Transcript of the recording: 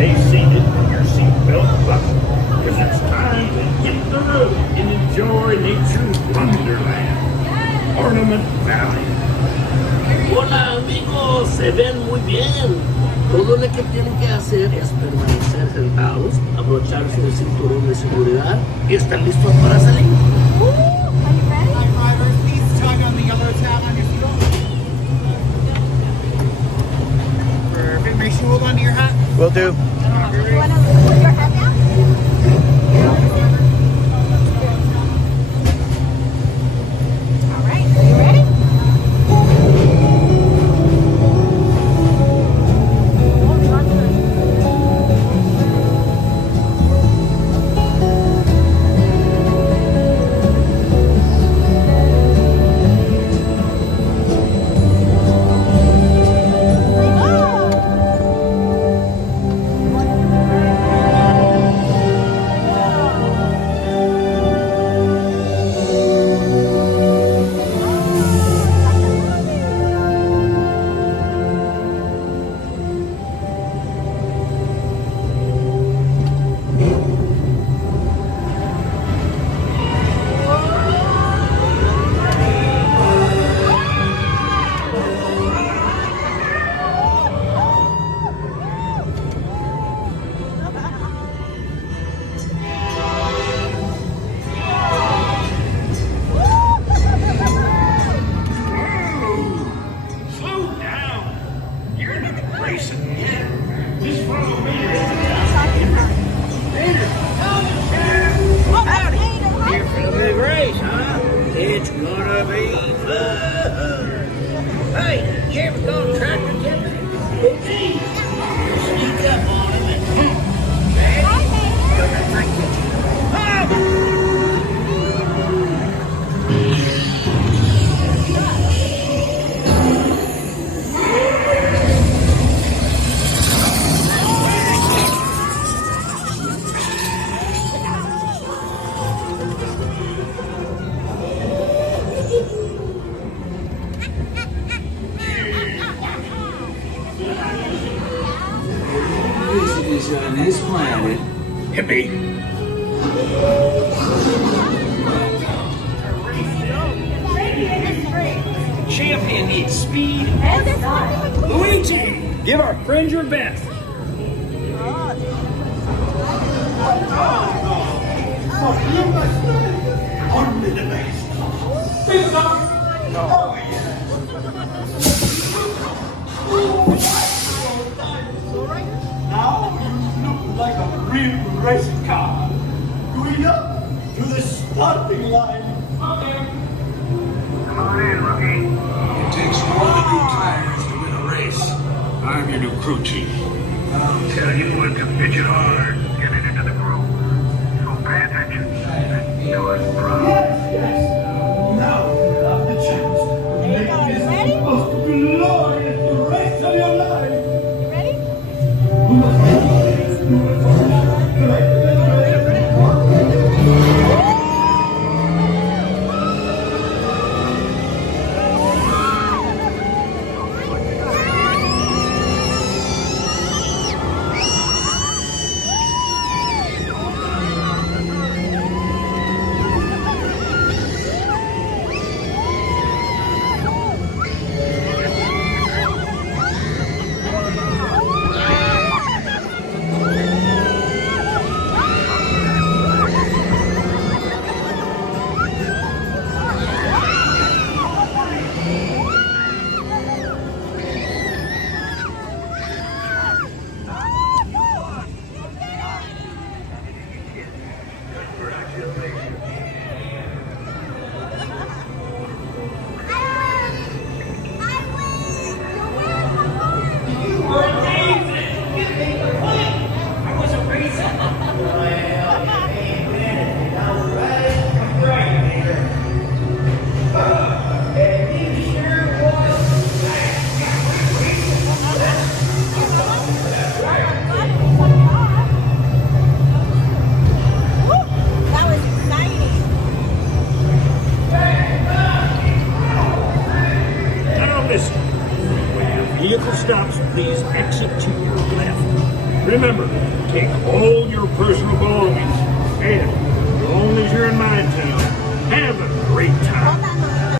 stay seated and your seatbelt buckled, because it's time to hit the road and enjoy nature's wonderland, Ornament Valley. Hola amigos, se ven muy bien. Todo lo que tienen que hacer es permanecer sentados, abrocharse el cinturón de seguridad y estar listos para salir. Drivers, please tug on the yellow tab on your seatbelt. Perfect. Make sure you hold on to your hat. Will do. You want to put your hat down? All right, are you ready? Slow down. You're not racing yet. Just follow me. Here for the big race, huh? It's gonna be fun. Hey, you ever go tractor tipping? Okay. Sneak up on him and gonna break it. Is on this planet. Hippie. Champion needs speed. Luigi, give our friend your best. Only the best. Oh, now you look like a real racing car. Going up to the starting line. It takes one new tires to win a race. I'm your new crew chief. I'll tell you what to pitch it hard. Get it into the groove. So pay attention. Do it proud. Yes. Now you have the chance to make this the most glorious race of your life. Ready? Who must do it first? Correct. Remember, take all your personal belongings